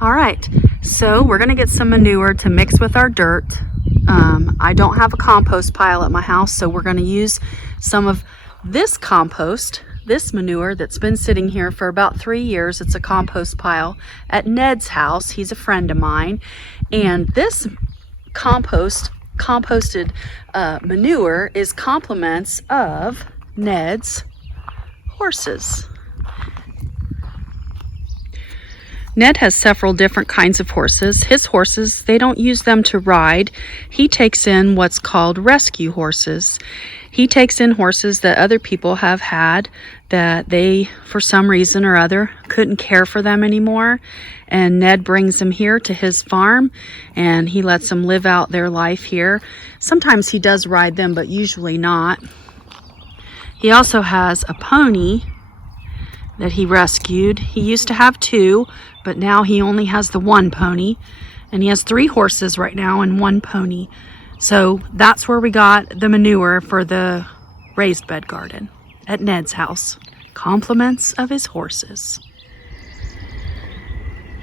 All right, so we're gonna get some manure to mix with our dirt. I don't have a compost pile at my house, so we're gonna use some of this compost, this manure that's been sitting here for about 3 years. It's a compost pile at Ned's house. He's a friend of mine. And this composted manure is compliments of Ned's horses. Ned has several different kinds of horses. His horses, they don't use them to ride. He takes in what's called rescue horses. He takes in horses that other people have had that they, for some reason or other, couldn't care for them anymore. And Ned brings them here to his farm and he lets them live out their life here. Sometimes he does ride them, but usually not. He also has a pony that he rescued. He used to have 2, but now he only has the 1 pony. And he has 3 horses right now and 1 pony. So that's where we got the manure for the raised bed garden at Ned's house. Compliments of his horses.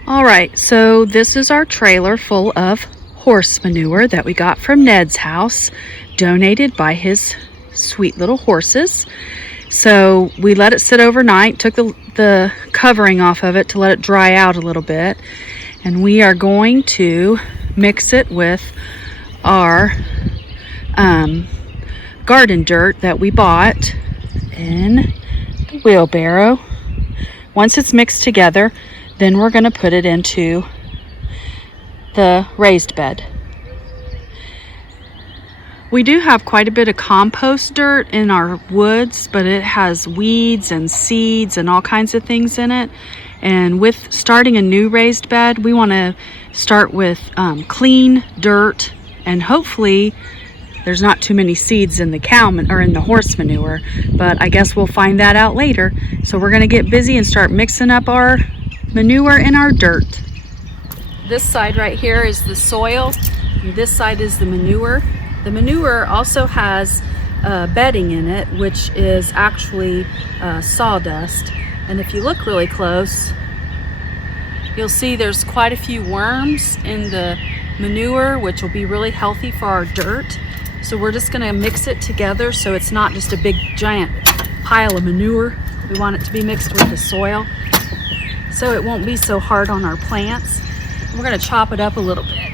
All right, so this is our trailer full of horse manure that we got from Ned's house, donated by his sweet little horses. So we let it sit overnight, took the covering off of it to let it dry out a little bit. And we are going to mix it with our garden dirt that we bought in the wheelbarrow. Once it's mixed together, then we're going to put it into the raised bed. We do have quite a bit of compost dirt in our woods, but it has weeds and seeds and all kinds of things in it. And with starting a new raised bed, we want to start with clean dirt, and hopefully there's not too many seeds in the or in the horse manure, but I guess we'll find that out later. So we're going to get busy and start mixing up our manure and our dirt. This side right here is the soil, and this side is the manure. The manure also has bedding in it, which is actually sawdust. And if you look really close, you'll see there's quite a few worms in the manure, which will be really healthy for our dirt. So we're just gonna mix it together so it's not just a big giant pile of manure. We want it to be mixed with the soil so it won't be so hard on our plants. We're gonna chop it up a little bit.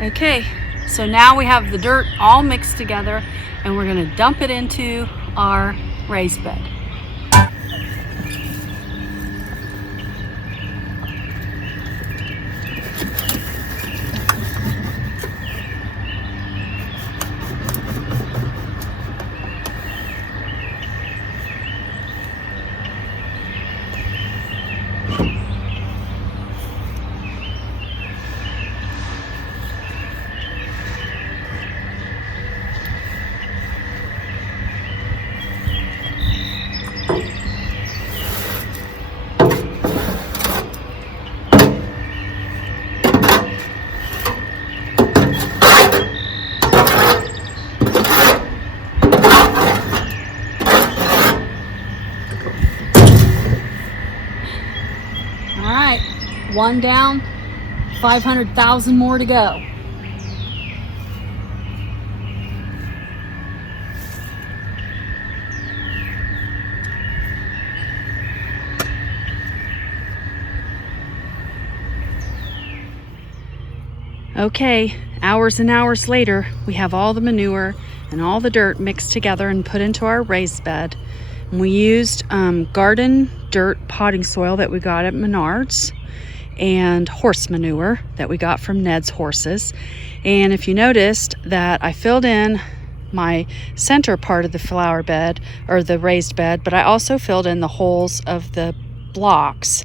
Okay, so now we have the dirt all mixed together and we're going to dump it into our raised bed. All right, 1 down, 500,000 more to go. Okay, hours and hours later, we have all the manure and all the dirt mixed together and put into our raised bed. And we used garden dirt potting soil that we got at Menards. and horse manure that we got from Ned's Horses. And if you noticed that I filled in my center part of the flower bed or the raised bed, but I also filled in the holes of the blocks.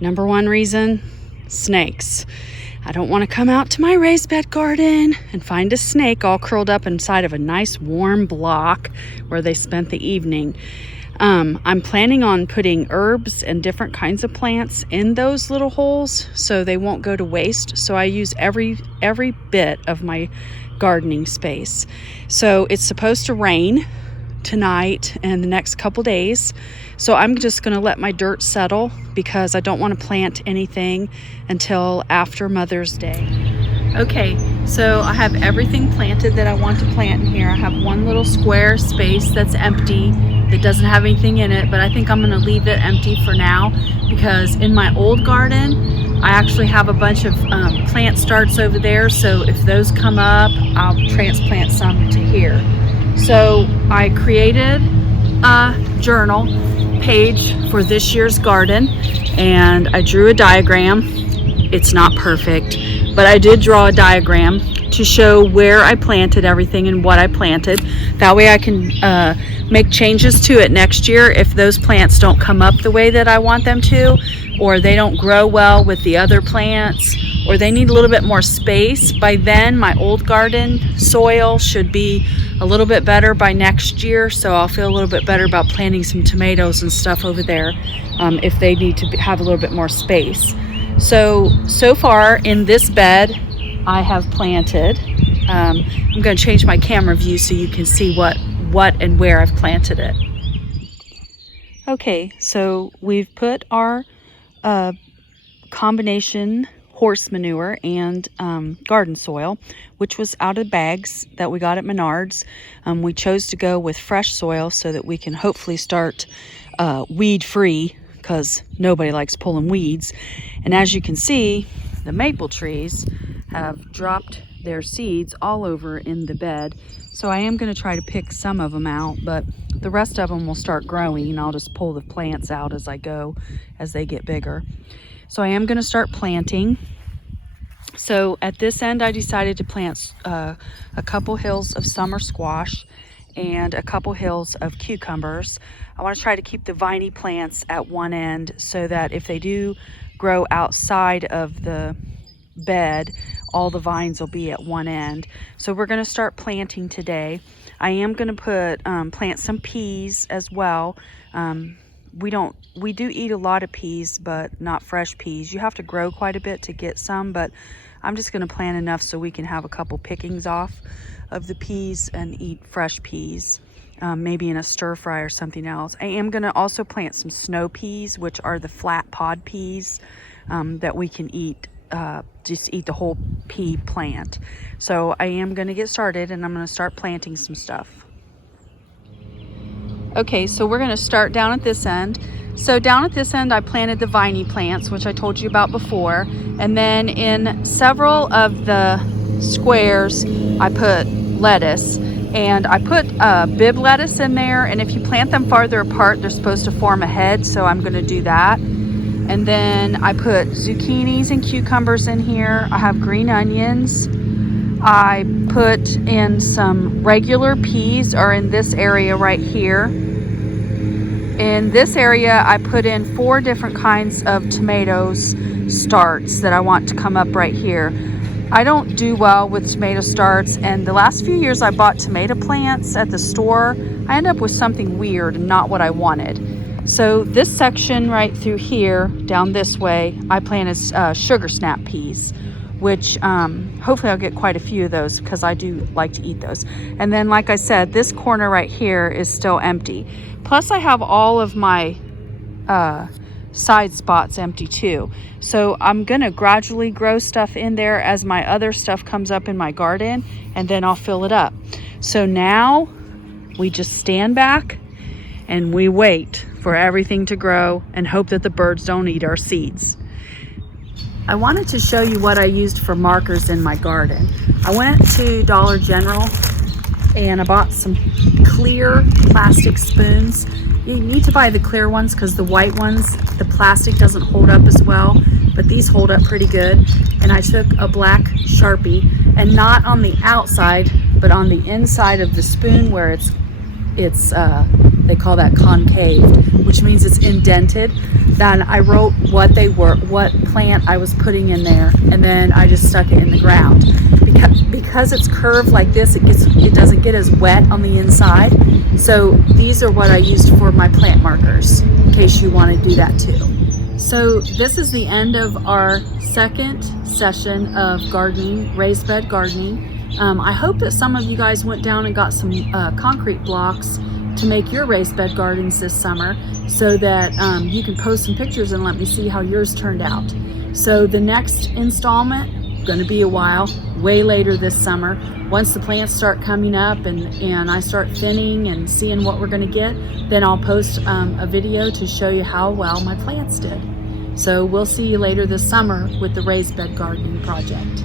Number one reason, snakes. I don't want to come out to my raised bed garden and find a snake all curled up inside of a nice warm block where they spent the evening. I'm planning on putting herbs and different kinds of plants in those little holes so they won't go to waste. So I use every bit of my gardening space. So it's supposed to rain tonight and the next couple days. So I'm just going to let my dirt settle because I don't want to plant anything until after Mother's Day. Okay, so I have everything planted that I want to plant in here. I have one little square space that's empty that doesn't have anything in it, but I think I'm going to leave it empty for now because in my old garden I actually have a bunch of plant starts over there, so if those come up I'll transplant some to here. So I created a journal page for this year's garden and I drew a diagram. It's not perfect, but I did draw a diagram to show where I planted everything and what I planted. That way I can make changes to it next year if those plants don't come up the way that I want them to, or they don't grow well with the other plants, or they need a little bit more space. By then my old garden soil should be a little bit better by next year, so I'll feel a little bit better about planting some tomatoes and stuff over there if they need to have a little bit more space. So far in this bed I have planted, I'm going to change my camera view so you can see what and where I've planted it. Okay, so we've put our combination horse manure and garden soil, which was out of bags that we got at Menards. We chose to go with fresh soil so that we can hopefully start weed free, because nobody likes pulling weeds. And as you can see, the maple trees have dropped their seeds all over in the bed. So I am going to try to pick some of them out, but the rest of them will start growing and I'll just pull the plants out as I go, as they get bigger. So I am going to start planting. So at this end I decided to plant a couple hills of summer squash and a couple hills of cucumbers. I want to try to keep the viney plants at one end so that if they do grow outside of the bed, all the vines will be at one end. So we're going to start planting today. I am going to plant some peas as well. We do eat a lot of peas, but not fresh peas. You have to grow quite a bit to get some, but I'm just going to plant enough so we can have a couple pickings off of the peas and eat fresh peas, maybe in a stir fry or something else. I am going to also plant some snow peas, which are the flat pod peas that we can eat, just eat the whole pea plant. So I am going to get started and I'm going to start planting some stuff. Okay, so we're going to start down at this end. So down at this end I planted the viney plants, which I told you about before, and then in several of the squares I put lettuce, and I put bib lettuce in there, and if you plant them farther apart they're supposed to form a head, so I'm going to do that. And then I put zucchinis and cucumbers in here. I have green onions. I put in some regular peas, or in this area right here. In this area I put in 4 different kinds of tomatoes starts that I want to come up right here. I don't do well with tomato starts, and the last few years I bought tomato plants at the store, I end up with something weird and not what I wanted. So this section right through here, down this way, I planted sugar snap peas, which hopefully I'll get quite a few of those because I do like to eat those. And then, like I said, this corner right here is still empty. Plus I have all of my side spots empty too. So I'm gonna gradually grow stuff in there as my other stuff comes up in my garden, and then I'll fill it up. So now we just stand back and we wait for everything to grow and hope that the birds don't eat our seeds. I wanted to show you what I used for markers in my garden. I went to Dollar General and I bought some clear plastic spoons. You need to buy the clear ones because the white ones, the plastic doesn't hold up as well. but these hold up pretty good. And I took a black Sharpie, and not on the outside, but on the inside of the spoon where it's they call that concave, which means it's indented. Then I wrote what they were, what plant I was putting in there, and then I just stuck it in the ground. Because it's curved like this, it doesn't get as wet on the inside. So these are what I used for my plant markers, in case you want to do that too. So this is the end of our second session of gardening, raised bed gardening. I hope that some of you guys went down and got some concrete blocks to make your raised bed gardens this summer, so that you can post some pictures and let me see how yours turned out. So the next installment, going to be a while, way later this summer. Once the plants start coming up and I start thinning and seeing what we're going to get, then I'll post a video to show you how well my plants did. So we'll see you later this summer with the raised bed gardening project.